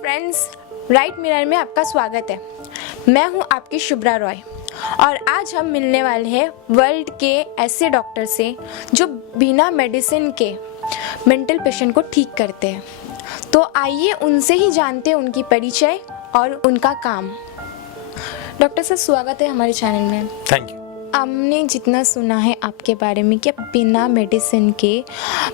Friends, right mirror में आपका स्वागत है। मैं हूं आपकी शुभ्रा रॉय और आज हम मिलने वाले हैं वर्ल्ड के ऐसे डॉक्टर से जो बिना मेडिसिन के मेंटल पेशेंट को ठीक करते हैं। तो आइए उनसे ही जानते हैं उनकी परिचय और उनका काम। डॉक्टर सर, स्वागत है हमारे चैनल में। Thank you. हमने जितना सुना है आपके बारे में कि आप बिना मेडिसिन के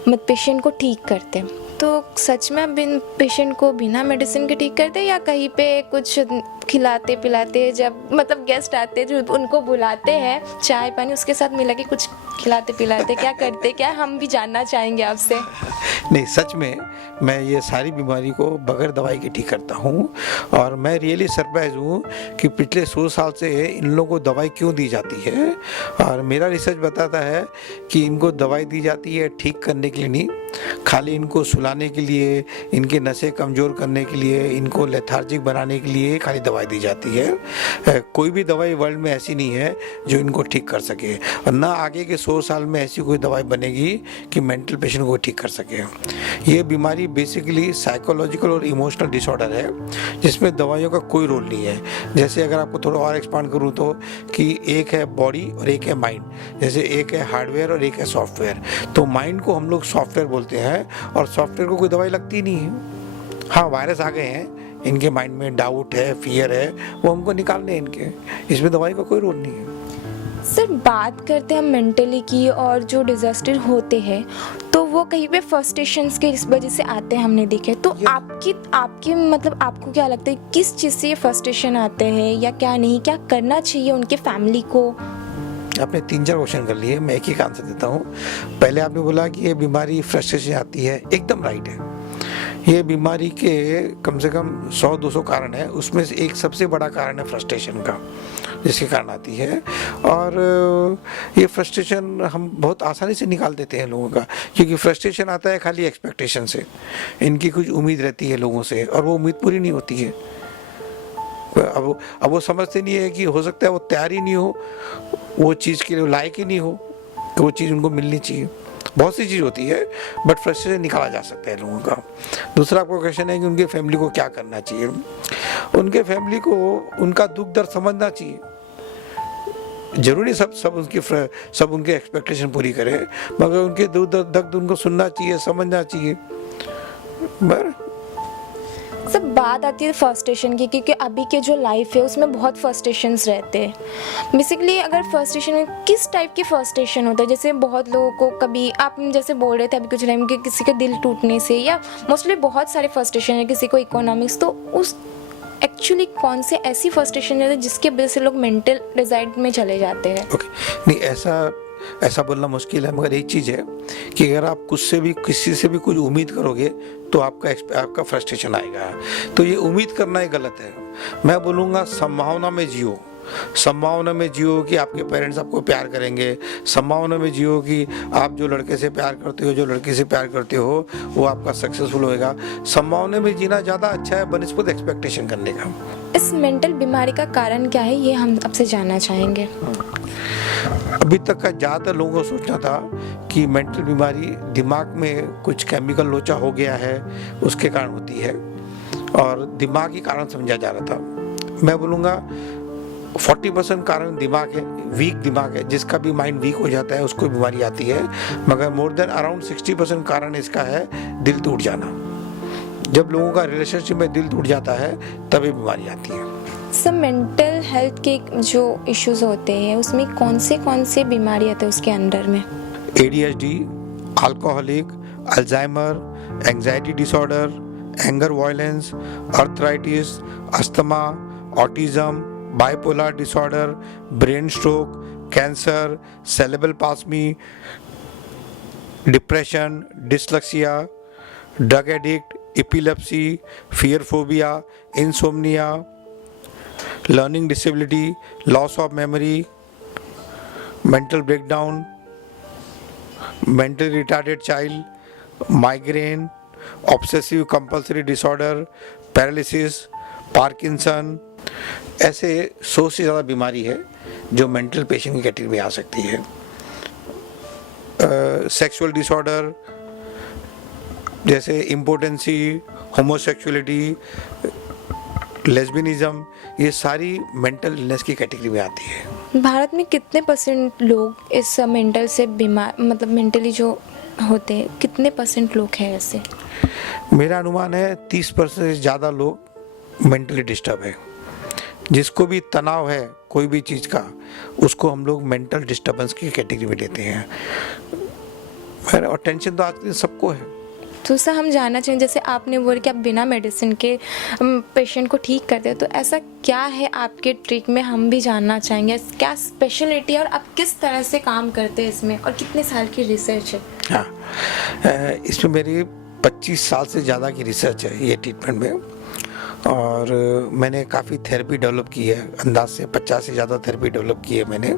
पेशेंट को ठीक करते हैं, तो सच में आप पेशेंट को बिना मेडिसिन के ठीक करते हैं या कहीं पे कुछ खिलाते पिलाते, जब गेस्ट आते हैं जो उनको बुलाते हैं चाय पानी उसके साथ मिला के कुछ खिलाते पिलाते, क्या करते, क्या हम भी जानना चाहेंगे आपसे। नहीं, सच में मैं ये सारी बीमारी को बगैर दवाई के ठीक करता हूँ और मैं रियली सरप्राइज हूँ कि पिछले 100 साल से इन लोगों को दवाई क्यों दी जाती है। और मेरा रिसर्च बताता है कि इनको दवाई दी जाती है ठीक करने के लिए नहीं, खाली इनको सुलाने के लिए, इनके नसें कमज़ोर करने के लिए, इनको लेथार्जिक बनाने के लिए खाली दवाई दी जाती है। कोई भी दवाई वर्ल्ड में ऐसी नहीं है जो इनको ठीक कर सके और ना आगे के 100 साल में ऐसी कोई दवाई बनेगी कि मेंटल पेशेंट को ठीक कर सके। ये बीमारी बेसिकली साइकोलॉजिकल और इमोशनल डिसऑर्डर है जिसमें दवाइयों का कोई रोल नहीं है। जैसे अगर आपको थोड़ा और एक्सपांड करूँ तो कि एक है बॉडी और एक है माइंड, जैसे एक है हार्डवेयर और एक है सॉफ्टवेयर। तो माइंड को हम लोग सॉफ्टवेयर बोलते हैं और सॉफ्टवेयर को कोई दवाई लगती नहीं है। हाँ, वायरस आ गए हैं, इनके माइंड में डाउट है, फियर है, वो हमको निकालने हैं इनके, इसमें दवाई का कोई रोल नहीं है। सर, बात करते हैं हम मेंटली की, और जो डिजास्टर होते हैं तो वो कहीं पे फ्रस्ट्रेशंस के इस वजह से आते हैं, हमने देखे। तो आपकी आपको क्या लगता है किस चीज़ से ये फ्रस्ट्रेशन आते हैं या क्या नहीं, क्या करना चाहिए उनके फैमिली को? आपने 3-4 क्वेश्चन कर लिए, मैं एक ही आंसर देता हूँ। पहले आपने बोला कि ये बीमारी फ्रस्ट्रेशन आती है, एकदम राइट है। ये बीमारी के कम से कम 100-200 कारण है, उसमें से एक सबसे बड़ा कारण है फ्रस्ट्रेशन का, जिसके कारण आती है। और ये फ्रस्ट्रेशन हम बहुत आसानी से निकाल देते हैं लोगों का, क्योंकि फ्रस्ट्रेशन आता है खाली एक्सपेक्टेशन से। इनकी कुछ उम्मीद रहती है लोगों से और वो उम्मीद पूरी नहीं होती है। अब वो समझते नहीं है कि हो सकता है वो तैयार ही नहीं हो, वो चीज़ के लिए लायक ही नहीं हो कि वो चीज़ उनको मिलनी चाहिए। बहुत सी चीज़ होती है, बट फ्रस्ट्रेशन निकाला जा सकता है लोगों का। दूसरा आपको क्वेश्चन है कि उनके फैमिली को क्या करना चाहिए। उनके फैमिली को उनका दुख दर्द समझना चाहिए। जरूरी सब उनके एक्सपेक्टेशन पूरी करे, मगर उनके दुख दर्द उनको सुनना चाहिए, समझना चाहिए। सब बात आती है फ्रस्ट्रेशन की, क्योंकि अभी के जो लाइफ है उसमें बहुत फ्रस्ट्रेशंस रहते हैं। बेसिकली अगर फ्रस्ट्रेशन में किस टाइप की फ्रस्ट्रेशन होता है, जैसे बहुत लोगों को, कभी आप जैसे बोल रहे थे अभी कुछ टाइम के, किसी के दिल टूटने से, या मोस्टली बहुत सारे फ्रस्ट्रेशन है, किसी को इकोनॉमिक्स, तो उस एक्चुअली कौन से ऐसी फ्रस्ट्रेशन है जिसके वजह से लोग मेंटल डिजाइड में चले जाते हैं? नहीं, ऐसा बोलना मुश्किल है, मगर एक चीज़ है कि अगर आप किसी से भी कुछ उम्मीद करोगे तो आपका फ्रस्ट्रेशन आएगा। तो ये उम्मीद करना ही गलत है। मैं बोलूँगा संभावना में जियो। संभावना में जियो कि आपके पेरेंट्स आपको प्यार करेंगे। संभावना में जियो कि आप जो लड़के से प्यार करते हो, जो लड़की से प्यार करते हो, वो आपका सक्सेसफुल होएगा। संभावना में जीना ज़्यादा अच्छा है बनिस्बत एक्सपेक्टेशन करने का। इस मेंटल बीमारी का कारण क्या है, ये हम आपसे जानना चाहेंगे। अभी तक का ज़्यादातर लोगों को सोचना था कि मेंटल बीमारी दिमाग में कुछ केमिकल लोचा हो गया है, उसके कारण होती है, और दिमाग ही कारण समझा जा रहा था। मैं बोलूँगा 40% कारण दिमाग है, वीक दिमाग है। जिसका भी माइंड वीक हो जाता है उसको बीमारी आती है, मगर मोर देन अराउंड 60% कारण इसका है दिल टूट जाना। जब लोगों का रिलेशनशिप में दिल टूट जाता है तभी बीमारी आती है। सब मेंटल हेल्थ के जो इश्यूज होते हैं उसमें कौन से बीमारी आते हैं उसके अंडर में? ADHD, alcoholic, Alzheimer, anxiety disorder, anger violence, arthritis, asthma, autism, bipolar disorder, brain stroke, cancer, cerebral palsy, depression, dyslexia, drug addict, epilepsy, fear phobia, insomnia, learning disability, loss of memory, mental breakdown, mental retarded child, migraine, obsessive compulsory disorder, paralysis, Parkinson, ऐसे 100 से ज़्यादा बीमारी है जो mental patient की category में आ सकती है। सेक्सुअल डिसऑर्डर जैसे इम्पोटेंसी, होमोसेक्सुअलिटी, लेस्बियनिज्म, ये सारी मेंटल इलनेस की कैटेगरी में आती है। भारत में कितने परसेंट लोग इस मेंटल से बीमार, मतलब मेंटली जो होते हैं, कितने परसेंट लोग हैं ऐसे? मेरा अनुमान है 30% से ज़्यादा लोग मेंटली डिस्टर्ब है। जिसको भी तनाव है कोई भी चीज़ का, उसको हम लोग मेंटल डिस्टर्बेंस की कैटेगरी में लेते हैं। और टेंशन तो आज सबको है। तो सर हम जानना चाहिए, जैसे आपने बोला कि आप बिना मेडिसिन के पेशेंट को ठीक करते हो, तो ऐसा क्या है आपके ट्रिक में, हम भी जानना चाहेंगे। क्या स्पेशलिटी है और आप किस तरह से काम करते हैं इसमें, और कितने साल की रिसर्च है? हाँ, इसमें मेरी 25 साल से ज़्यादा की रिसर्च है ये ट्रीटमेंट में, और मैंने काफ़ी थेरेपी डेवलप की है। अंदाज से 50 से ज़्यादा थेरेपी डेवलप की है मैंने,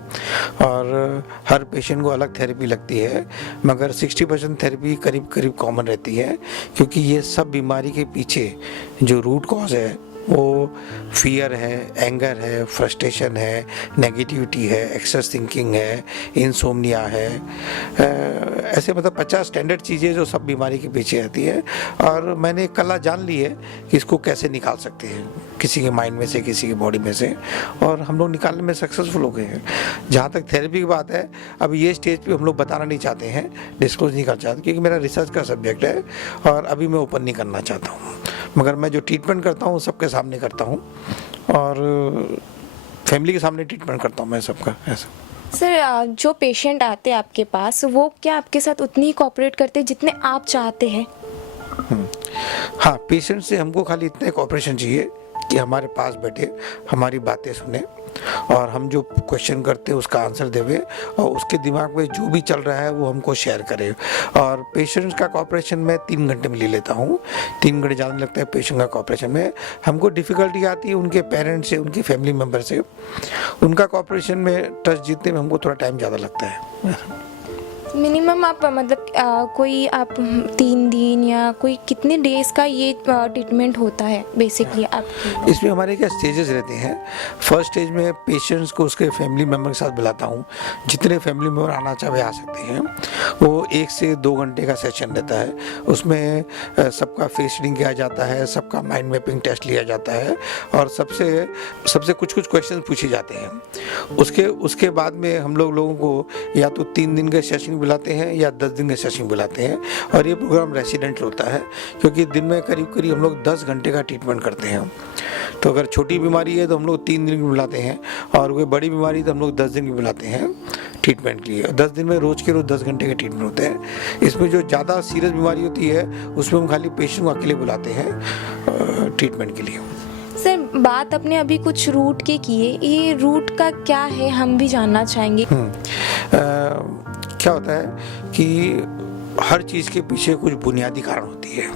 और हर पेशेंट को अलग थेरेपी लगती है, मगर 60% थेरेपी करीब करीब कॉमन रहती है, क्योंकि ये सब बीमारी के पीछे जो रूट कॉज है वो फियर है, एंगर है, फ्रस्ट्रेशन है, नेगेटिविटी है, एक्सेस थिंकिंग है, इंसोम्निया है, ऐसे मतलब 50 स्टैंडर्ड चीज़ें जो सब बीमारी के पीछे आती है। और मैंने कला जान ली है कि इसको कैसे निकाल सकते हैं किसी के माइंड में से, किसी की बॉडी में से, और हम लोग निकालने में सक्सेसफुल हो गए हैं। जहाँ तक थेरेपी की बात है, अब ये स्टेज पे हम लोग बताना नहीं चाहते हैं, डिस्क्लोज नहीं करना चाहते, क्योंकि मेरा रिसर्च का सब्जेक्ट है और अभी मैं ओपन नहीं करना चाहता हूँ। मगर मैं जो ट्रीटमेंट करता हूँ सबके सामने करता हूँ, और फैमिली के सामने ट्रीटमेंट करता हूँ मैं सबका। ऐसा सर जो पेशेंट आते हैं आपके पास, वो क्या आपके साथ उतनी ही कोऑपरेट करते हैं जितने आप चाहते हैं? हाँ, पेशेंट से हमको खाली इतने कोऑपरेशन चाहिए कि हमारे पास बैठे, हमारी बातें सुने, और हम जो क्वेश्चन करते हैं उसका आंसर देवे, और उसके दिमाग में जो भी चल रहा है वो हमको शेयर करे। और पेशेंट का कोऑपरेशन मैं 3 घंटे में ले लेता हूँ। 3 घंटे ज़्यादा लगता है पेशेंट का कोऑपरेशन में। हमको डिफ़िकल्टी आती है उनके पेरेंट्स से, उनकी फैमिली मेम्बर से। उनका कोऑपरेशन में ट्रस्ट जीतने में हमको थोड़ा टाइम ज़्यादा लगता है। मिनिमम आप मतलब कोई आप 3 दिन या कोई कितने डेज का ये ट्रीटमेंट होता है बेसिकली आपकी? इसमें हमारे क्या स्टेजेस रहते हैं। फर्स्ट स्टेज में पेशेंट्स को उसके फैमिली मेम्बर के साथ बुलाता हूँ। जितने फैमिली मेम्बर आना चाहे आ सकते हैं। वो 1 से 2 घंटे का सेशन रहता है। उसमें सबका फेस रीडिंग किया जाता है, सबका माइंड मैपिंग टेस्ट लिया जाता है, और सबसे कुछ क्वेश्चन पूछे जाते हैं। उसके बाद में हम लोगों को या तो 3 दिन के सेशन बुलाते हैं या 10 दिन के सेशन बुलाते हैं। और ये प्रोग्राम रेसिडेंट होता है, क्योंकि दिन में करीब हम लोग 10 घंटे का ट्रीटमेंट करते हैं। तो अगर छोटी बीमारी है तो हम लोग 3 दिन की बुलाते हैं, और कोई बड़ी बीमारी तो हम लोग 10 दिन की बुलाते हैं ट्रीटमेंट के लिए। 10 दिन में रोज के रोज 10 घंटे के ट्रीटमेंट होते हैं। इसमें जो ज़्यादा सीरियस बीमारी होती है उसमें हम खाली पेशेंट को अकेले बुलाते हैं ट्रीटमेंट के लिए। सर बात अपने अभी कुछ रूट की है, ये रूट का क्या है हम भी जानना चाहेंगे। क्या होता है कि हर चीज़ के पीछे कुछ बुनियादी कारण होती है।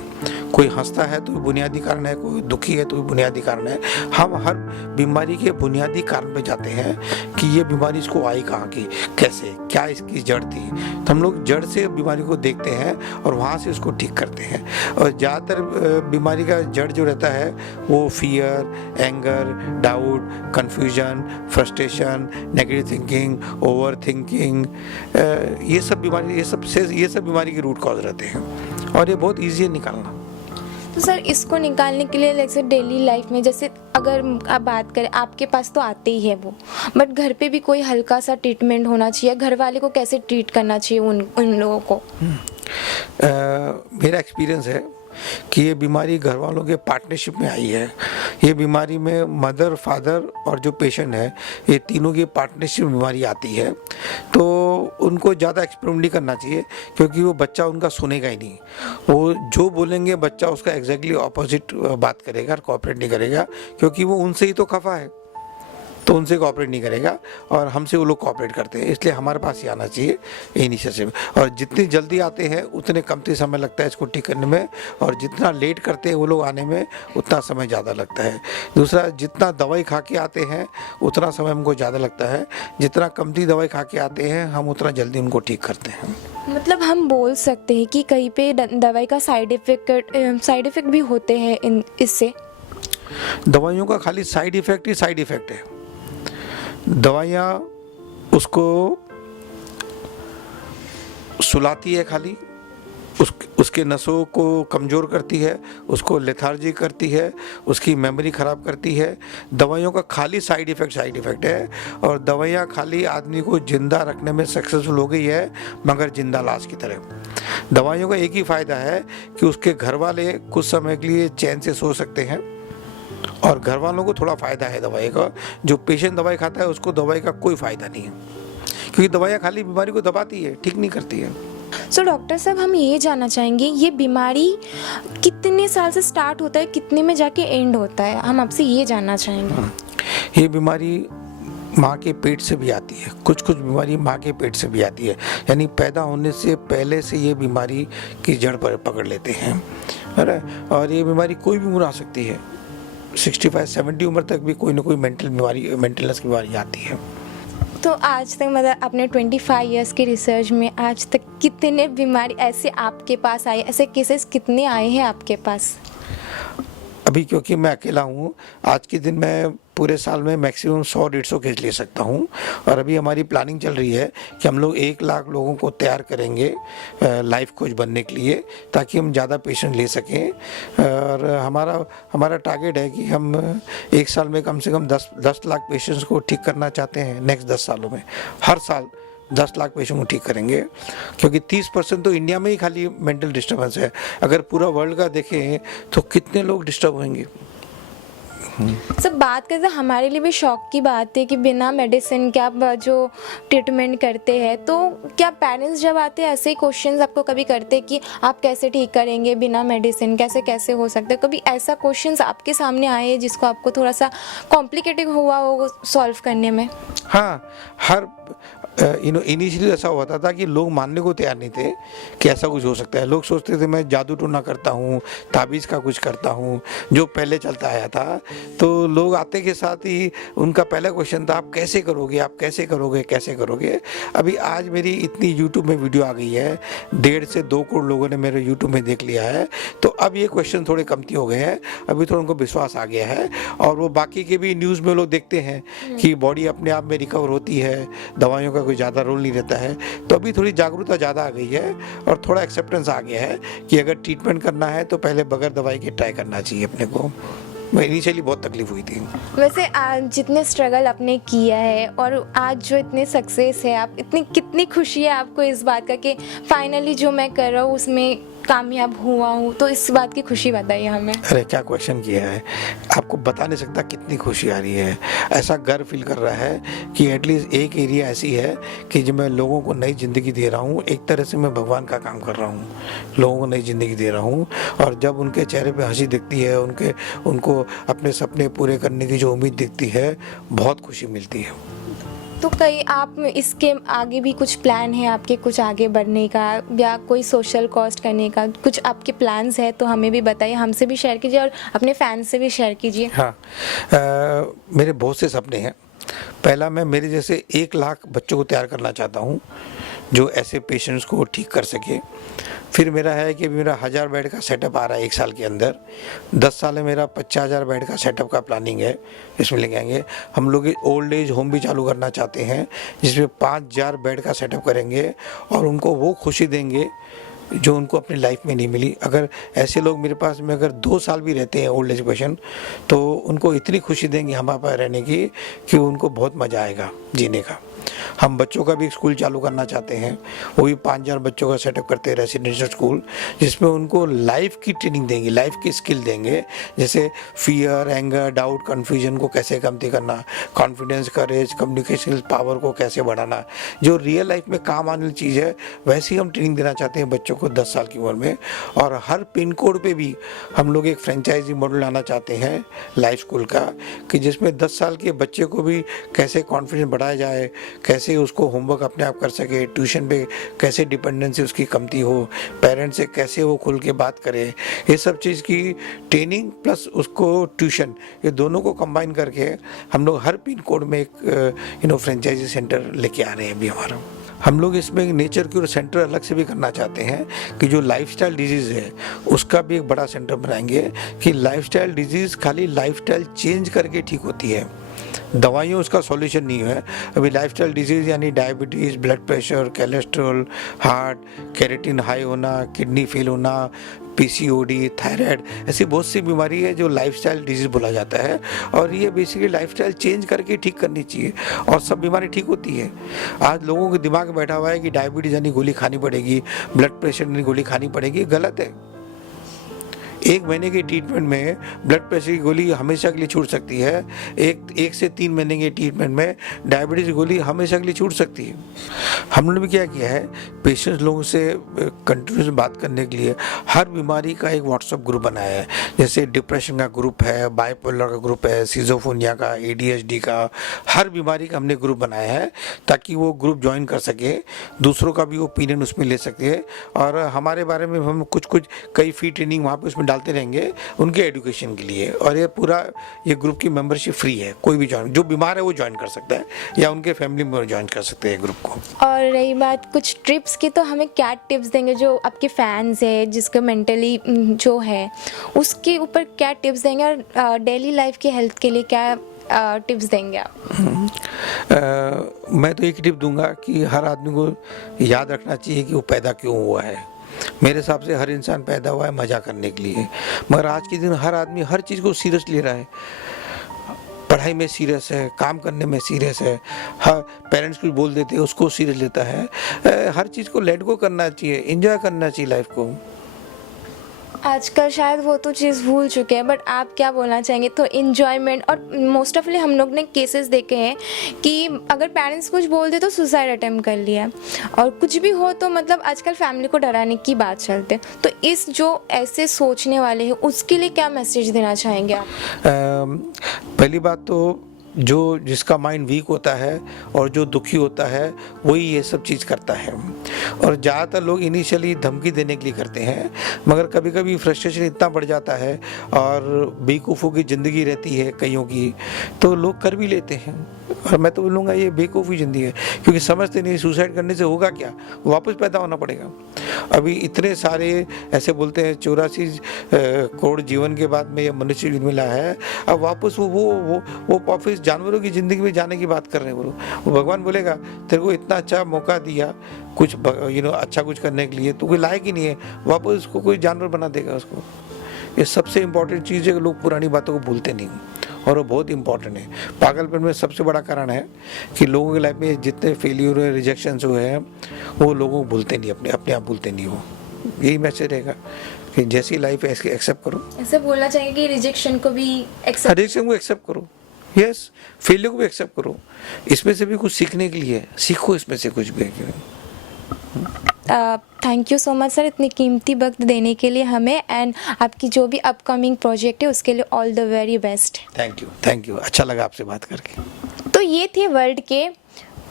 कोई हंसता है तो बुनियादी कारण है, कोई दुखी है तो बुनियादी कारण है। हम हर बीमारी के बुनियादी कारण पे जाते हैं कि ये बीमारी इसको आई कहाँ की, कैसे, क्या इसकी जड़ थी। तो हम लोग जड़ से बीमारी को देखते हैं और वहाँ से उसको ठीक करते हैं। और ज़्यादातर बीमारी का जड़ जो रहता है वो fear, anger, doubt, confusion, frustration, negative thinking, over thinking, ये सब बीमारी के रूट कॉज रहते हैं, और ये बहुत ईजी है निकालना। तो सर इसको निकालने के लिए जैसे डेली लाइफ में, जैसे अगर आप बात करें, आपके पास तो आते ही है वो, बट घर पे भी कोई हल्का सा ट्रीटमेंट होना चाहिए। घर वाले को कैसे ट्रीट करना चाहिए उन लोगों को? मेरा एक्सपीरियंस है कि ये बीमारी घर वालों के पार्टनरशिप में आई है। ये बीमारी में मदर, फादर और जो पेशेंट है, ये तीनों की पार्टनरशिप बीमारी आती है। तो उनको ज़्यादा एक्सपेरिमेंट नहीं करना चाहिए, क्योंकि वो बच्चा उनका सुनेगा ही नहीं। वो जो बोलेंगे बच्चा उसका एग्जैक्टली ऑपोजिट बात करेगा और कोऑपरेट नहीं करेगा, क्योंकि वो उनसे ही तो खफा है, तो उनसे कोऑपरेट नहीं करेगा, और हमसे वो लोग कोऑपरेट करते हैं। इसलिए हमारे पास ही आना चाहिए इनिशिएटिव। और जितनी जल्दी आते हैं उतने कमती समय लगता है इसको ठीक करने में, और जितना लेट करते हैं वो लोग आने में उतना समय ज़्यादा लगता है। दूसरा, जितना दवाई खा के आते हैं उतना समय हमको ज़्यादा लगता है। जितना कमती दवाई खा के आते हैं हम उतना जल्दी उनको ठीक करते हैं। मतलब हम बोल सकते हैं कि कहीं पे दवाई का साइड इफ़ेक्ट भी होते हैं इससे? दवाइयों का खाली साइड इफ़ेक्ट है। दवाइयाँ उसको सुलाती है, खाली उसके नसों को कमज़ोर करती है, उसको लेथार्जी करती है, उसकी मेमोरी ख़राब करती है। दवाइयों का खाली साइड इफ़ेक्ट है, और दवाइयाँ खाली आदमी को ज़िंदा रखने में सक्सेसफुल हो गई है, मगर ज़िंदा लाश की तरह। दवाइयों का एक ही फ़ायदा है कि उसके घर वाले कुछ समय के लिए चैन से सो सकते हैं, और घर वालों को थोड़ा फ़ायदा है दवाई का। जो पेशेंट दवाई खाता है उसको दवाई का कोई फ़ायदा नहीं है, क्योंकि दवाइयाँ खाली बीमारी को दबाती है, ठीक नहीं करती है। सो डॉक्टर साहब, हम ये जानना चाहेंगे, ये बीमारी कितने साल से स्टार्ट होता है, कितने में जाके एंड होता है? हम आपसे ये जानना चाहेंगे। ये बीमारी माँ के पेट से भी आती है, कुछ बीमारी माँ के पेट से भी आती है, यानी पैदा होने से पहले से ये बीमारी की जड़ पर पकड़ लेते हैं, है ना। और ये बीमारी कोई भी उम्र आ सकती है, 65-70 उम्र तक भी कोई ना कोई मेंटलनेस की बीमारी आती है। तो आज तक मतलब अपने 25 इयर्स की रिसर्च में आज तक कितने बीमारी ऐसे आपके पास आए, ऐसे केसेस कितने आए हैं आपके पास? अभी क्योंकि मैं अकेला हूँ, आज के दिन मैं पूरे साल में मैक्सिमम 100-150 केस ले सकता हूँ, और अभी हमारी प्लानिंग चल रही है कि हम लोग 1 लाख लोगों को तैयार करेंगे लाइफ कोच बनने के लिए, ताकि हम ज़्यादा पेशेंट ले सकें। और हमारा टारगेट है कि हम 1 साल में कम से कम 10 लाख पेशेंट्स को ठीक करना चाहते हैं। नेक्स्ट 10 सालों में हर साल 10 लाख पेशेंट को ठीक करेंगे, क्योंकि 30% तो इंडिया में ही खाली मेंटल डिस्टर्बेंस है। अगर पूरा वर्ल्ड का देखें तो कितने लोग डिस्टर्ब होंगे। सब बात करते, हमारे लिए भी शौक की बात है कि बिना मेडिसिन के आप जो ट्रीटमेंट करते हैं, तो क्या पेरेंट्स जब आते हैं ऐसे क्वेश्चंस आपको कभी करते हैं कि आप कैसे ठीक करेंगे बिना मेडिसिन, कैसे हो सकते? कभी ऐसा क्वेश्चंस आपके सामने आए हैं जिसको आपको थोड़ा सा कॉम्प्लिकेटेड हुआ हो सॉल्व करने में? हाँ, हर इनिशियली ऐसा होता था कि लोग मानने को तैयार नहीं थे कि ऐसा कुछ हो सकता है। लोग सोचते थे मैं जादू टोना करता हूँ, ताबीज़ का कुछ करता हूँ, जो पहले चलता आया था। तो लोग आते के साथ ही उनका पहला क्वेश्चन था, आप कैसे करोगे? अभी आज मेरी इतनी यूट्यूब में वीडियो आ गई है, 1.5 से 2 करोड़ लोगों ने मेरे यूट्यूब में देख लिया है, तो अब ये क्वेश्चन थोड़े कमती हो गए हैं। अभी थोड़ा उनको विश्वास आ गया है, और वो बाकी के भी न्यूज़ में लोग देखते हैं कि बॉडी अपने आप में रिकवर होती है, दवाइयों का कोई ज़्यादा रोल नहीं रहता है। तो अभी थोड़ी जागरूकता ज़्यादा आ गई है, और थोड़ा एक्सेप्टेंस आ गया है कि अगर ट्रीटमेंट करना है तो पहले बगैर दवाई के ट्राई करना चाहिए अपने को। इनिशियली बहुत तकलीफ हुई थी। वैसे आज जितने स्ट्रगल आपने किया है और आज जो इतने सक्सेस है, आप कितनी खुशी है आपको इस बात का कि फाइनली जो मैं कर रहा हूँ उसमें कामयाब हुआ हूँ, तो इस बात की खुशी बताइए हमें। अरे क्या क्वेश्चन किया है, आपको बता नहीं सकता कितनी खुशी आ रही है। ऐसा गर्व फील कर रहा है कि एटलीस्ट एक एरिया ऐसी है कि जो मैं लोगों को नई ज़िंदगी दे रहा हूँ। एक तरह से मैं भगवान का काम कर रहा हूँ, लोगों को नई ज़िंदगी दे रहा हूँ। और जब उनके चेहरे पे हंसी दिखती है, उनको अपने सपने पूरे करने की जो उम्मीद दिखती है, बहुत खुशी मिलती है। तो कई आप इसके आगे भी कुछ प्लान है आपके, कुछ आगे बढ़ने का या कोई सोशल कॉस्ट करने का, कुछ आपके प्लान्स है तो हमें भी बताइए, हमसे भी शेयर कीजिए और अपने फैंस से भी शेयर कीजिए। हाँ, मेरे बहुत से सपने हैं। पहला, मैं मेरे जैसे 1 लाख बच्चों को तैयार करना चाहता हूँ जो ऐसे पेशेंट्स को ठीक कर सके। फिर मेरा है कि मेरा 1000 बेड का सेटअप आ रहा है 1 साल के अंदर। 10 साल में मेरा 50,000 बेड का सेटअप का प्लानिंग है, इसमें लेंगे। हम लोग ओल्ड एज होम भी चालू करना चाहते हैं, जिसमें 5000 बेड का सेटअप करेंगे और उनको वो खुशी देंगे जो उनको अपनी लाइफ में नहीं मिली। अगर ऐसे लोग मेरे पास में अगर 2 साल भी रहते हैं ओल्ड एज पेशेंट, तो उनको इतनी खुशी देंगे हमारे पास रहने की कि उनको बहुत मज़ा आएगा जीने का। हम बच्चों का भी एक स्कूल चालू करना चाहते हैं, वो भी 5000 बच्चों का सेटअप करते हैं, रेसिडेंशियल स्कूल, जिसमें उनको लाइफ की ट्रेनिंग देंगे, लाइफ की स्किल देंगे, जैसे फियर, एंगर, डाउट, कन्फ्यूजन को कैसे कमती करना, कॉन्फिडेंस, करेज, कम्युनिकेशन पावर को कैसे बढ़ाना, जो रियल लाइफ में काम आने वाली चीज़ है वैसी हम ट्रेनिंग देना चाहते हैं बच्चों को 10 साल की उम्र में। और हर पिन कोड पे भी हम लोग एक फ्रेंचाइजी मॉडल लाना चाहते हैं लाइफ स्कूल का, कि जिसमें 10 साल के बच्चे को भी कैसे कॉन्फिडेंस बढ़ाया जाए, कैसे उसको होमवर्क अपने आप कर सके, ट्यूशन पे कैसे डिपेंडेंसी उसकी कमती हो, पेरेंट्स से कैसे वो खुल के बात करे, ये सब चीज़ की ट्रेनिंग प्लस उसको ट्यूशन, ये दोनों को कंबाइन करके हम लोग हर पिन कोड में एक फ्रेंचाइजी सेंटर लेके आ रहे हैं अभी हमारा। हम लोग इसमें नेचर क्यूर सेंटर अलग से भी करना चाहते हैं कि जो लाइफस्टाइल डिजीज़ है उसका भी एक बड़ा सेंटर बनाएंगे कि लाइफस्टाइल डिजीज़ खाली लाइफस्टाइल चेंज करके ठीक होती है। दवाइयों उसका सॉल्यूशन नहीं है। अभी लाइफस्टाइल डिजीज़ यानी diabetes, blood pressure, cholesterol, heart, keratin high होना, किडनी फेल होना, पीसीओडी, थायराइड, ऐसी बहुत सी बीमारी है जो लाइफस्टाइल डिजीज़ बोला जाता है। और ये बेसिकली लाइफस्टाइल चेंज करके ठीक करनी चाहिए और सब बीमारी ठीक होती है। आज लोगों के दिमाग में बैठा हुआ है कि डायबिटीज़ यानी गोली खानी पड़ेगी, ब्लड प्रेशर यानी गोली खानी पड़ेगी, गलत है। 1 महीने के ट्रीटमेंट में ब्लड प्रेशर की गोली हमेशा के लिए छूट सकती है। एक से 3 महीने के ट्रीटमेंट में डायबिटीज़ की गोली हमेशा के लिए छूट सकती है। हम लोगों ने भी क्या किया है, पेशेंट्स लोगों से कंटिन्यूस बात करने के लिए हर बीमारी का एक व्हाट्सएप ग्रुप बनाया है। जैसे डिप्रेशन का ग्रुप है, बाइपोलर का ग्रुप है, सिज़ोफ्रेनिया का, ADHD का, हर बीमारी का हमने ग्रुप बनाया है ताकि वो ग्रुप ज्वाइन कर सके, दूसरों का भी ओपिनियन उसमें ले सके। और हमारे बारे में हम कुछ कई फ्री ट्रेनिंग वहाँ पे उसमें डालते रहेंगे उनके एजुकेशन के लिए। और ये ग्रुप की मेंबरशिप फ्री है, कोई भी जो बीमार है वो ज्वाइन कर सकता है या उनके फैमिली मेंबर ज्वाइन कर सकते हैं ग्रुप को। और रही बात कुछ टिप्स की, तो हमें क्या टिप्स देंगे जो आपके फैंस है जिसको मेंटली जो है उसके ऊपर क्या टिप्स देंगे, और डेली लाइफ की हेल्थ के लिए क्या टिप्स देंगे आप? मैं तो एक टिप दूंगा कि हर आदमी को याद रखना चाहिए कि वो पैदा क्यों हुआ है। मेरे हिसाब से हर इंसान पैदा हुआ है मज़ा करने के लिए, मगर आज के दिन हर आदमी हर चीज़ को सीरियस ले रहा है। पढ़ाई में सीरियस है, काम करने में सीरियस है, हर पेरेंट्स कुछ बोल देते हैं उसको सीरियस लेता है। हर चीज़ को लेट गो करना चाहिए, एंजॉय करना चाहिए लाइफ को। आजकल शायद वो तो चीज़ भूल चुके हैं, बट आप क्या बोलना चाहेंगे? तो इन्जॉयमेंट, और मोस्ट ऑफली हम लोग ने केसेस देखे हैं कि अगर पेरेंट्स कुछ बोल दे तो सुसाइड अटेम्प्ट कर लिया, और कुछ भी हो तो मतलब आजकल फैमिली को डराने की बात चलते। तो इस जो ऐसे सोचने वाले हैं उसके लिए क्या मैसेज देना चाहेंगे आप? पहली बात तो जिसका माइंड वीक होता है और जो दुखी होता है वही ये सब चीज़ करता है। और ज़्यादातर लोग इनिशियली धमकी देने के लिए करते हैं, मगर कभी कभी फ्रस्ट्रेशन इतना बढ़ जाता है और बेवकूफ़ों की ज़िंदगी रहती है कईयों की, तो लोग कर भी लेते हैं। और मैं तो बोलूँगा ये बेवकूफ़ी ज़िंदगी है, क्योंकि समझते नहीं सुसाइड करने से होगा क्या, वापस पैदा होना पड़ेगा। अभी इतने सारे ऐसे बोलते हैं 84 करोड़ जीवन के बाद में ये मनुष्य मिला है, अब वापस वो वापस जानवरों की ज़िंदगी में जाने की बात कर रहे हैं। वो भगवान बोलेगा तेरे को इतना अच्छा मौका दिया कुछ अच्छा कुछ करने के लिए, तो कोई लायक ही नहीं है, वापस उसको कोई जानवर बना देगा उसको। ये सबसे इम्पोर्टेंट चीज़ है कि लोग पुरानी बातों को भूलते नहीं, और वो बहुत इंपॉर्टेंट है। पागलपन में सबसे बड़ा कारण है कि लोगों की लाइफ में जितने फेलियर हुए, रिजेक्शंस हुए हैं, वो लोगों को भूलते नहीं, अपने आप भूलते नहीं। वो यही मैसेज रहेगा कि जैसी लाइफ है ऐसे एक्सेप्ट करो। ऐसे बोलना चाहिए कि रिजेक्शन को भी रिजेक्शन को एक्सेप्ट करो, यस, फेलियर को भी एक्सेप्ट करो। इसमें से भी कुछ सीखने के लिए सीखो, इसमें से कुछ भी। Thank you so much sir, इतनी कीमती वक्त देने के लिए हमें, एंड आपकी जो भी अपकमिंग प्रोजेक्ट है उसके लिए all the very best. Thank you, अच्छा लगा आपसे बात करके। तो ये थे वर्ल्ड के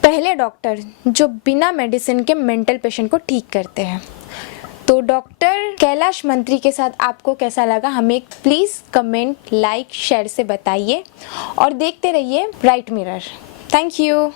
पहले डॉक्टर जो बिना मेडिसिन के मेंटल पेशेंट को ठीक करते हैं। तो डॉक्टर कैलाश मंत्री के साथ आपको कैसा लगा हमें प्लीज़ कमेंट, लाइक, शेयर से बताइए, और देखते रहिए ब्राइट मिरर। Thank you.